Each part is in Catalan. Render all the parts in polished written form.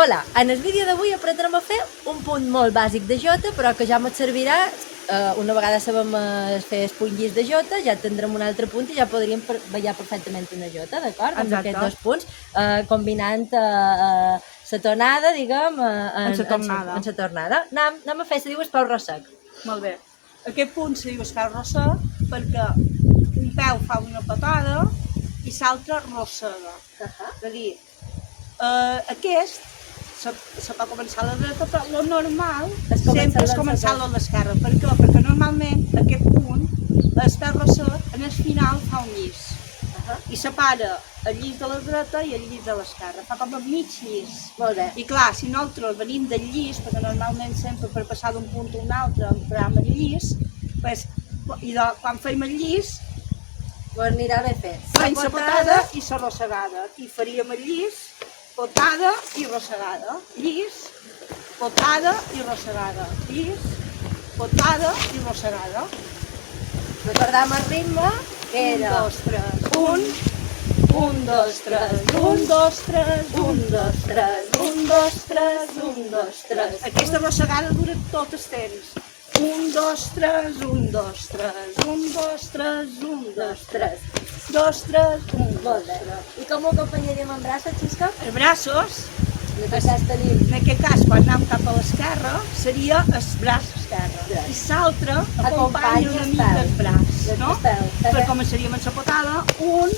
Hola, en el vídeo d'avui aprendrem a fer un punt molt bàsic de jota, però que ja ens servirà, una vegada sabem fer el punt llis de jota, ja tindrem un altre punt i ja podríem ballar perfectament una jota, d'acord? Amb aquests dos punts, combinant la tonada, diguem, en la tornada. Anem a fer, se diu el peu rosec. Molt bé. Aquest punt se diu el peu rosec perquè un peu fa una patada i l'altre rossega. És a dir, aquest se pot començar a la dreta, però el normal sempre és començar a l'esquerra. Per què? Perquè normalment aquest punt, el peu rosec, en el final fa un llis. I separa el llis de la dreta i el llis de l'esquerra. Fa com a mig llis. Molt bé. I clar, si nosaltres venim del llis, perquè normalment sempre per passar d'un punt a un altre emprem el llis, i quan fem el llis, Anirà bé fet. fem la patada i la rossegada. Aquí faríem el llis, patada i rossegada. Llis, patada i rossegada. Llis, patada i rossegada. Recordem el ritme, que era... 1, 2, 3, 1, 2, 3, 1, 2, 3, 1, 2, 3, 1, 2, 3. Aquesta rossegada dura tot el temps. 1, 2, 3, 1, 2, 3, 1, 2, 3, 1, 2, 3, 2, 3, 1, 2, 3. I com ho acompanyaríem amb braços, Xisca? Els braços, En aquest cas, quan anem cap a l'esquerra, seria el braç esquerre. I l'altre acompanya una mica el braç, no? Per començaríem amb la patada. 1,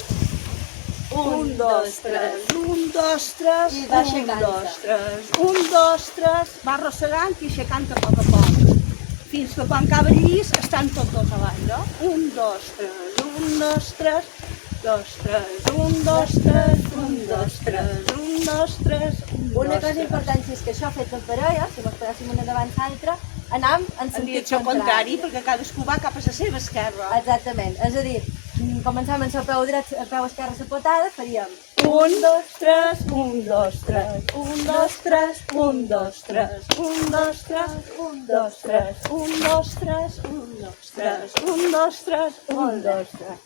2, 3, 1, 2, 3, 1, 2, 3, 1, 2, 3, va arrossegant i aixecant a poc a poc. Fins que quan acaba el llis estan tots dos avall, no? 1, 2, 3, 1, 2, 3, 2, 3, 1, 2, 3, 1, 2, 3, 1, 2, 3, 1, 2, 3. Una cosa important és que això fet en parella, si mos poséssim una davant l'altra, anem en sentit contrari, perquè cadascú va cap a la seva esquerra. Exactament, és a dir, començam amb el peu dret, el peu esquerre la patada, faríem 1, 2, 3, 1, 2, 3, 1, 2, 3, 1, 2, 3, 1, 2, 3, 1, 2, 3, 1, 2, 3, 1, 2, 3, 1, 2, 3, 1, 2, 3.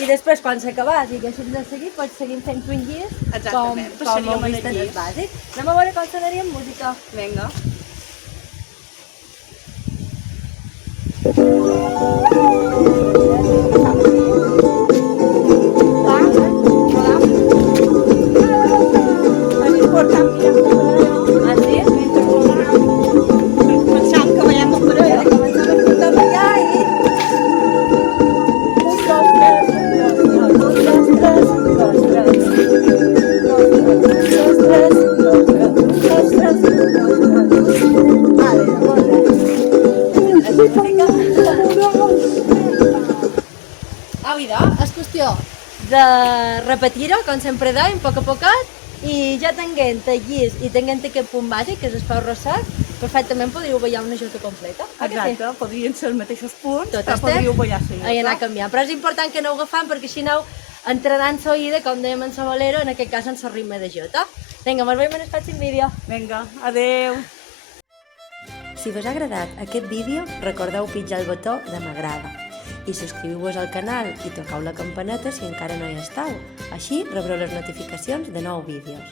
I després, quan s'acabàs i haguéssim de seguir, pots seguir fent un llis com heu vist en el bàsic. Anem a veure com sonaria amb música. Vinga. És qüestió de repetir-ho, com sempre dèiem, a poc a poquet, i ja tenint el llis i tenint aquest punt bàsic, que és el peu rosec, perfectament podríeu ballar una jota completa. Exacte, podrien ser els mateixos punts, Tot però podríeu ballar seguida. i anar canviant. Però és important que no ho agafem perquè així aneu entrenant l'oïda, com dèiem en la bolera, en aquest cas en el ritme de jota. Vinga, ens veiem en el pròxim vídeo. Vinga, adeu. Si us ha agradat aquest vídeo, recordeu pitjar el botó de m'agrada i subscriviu-vos al canal i tocau la campaneta si encara no hi esteu. Així rebreu les notificacions de nous vídeos.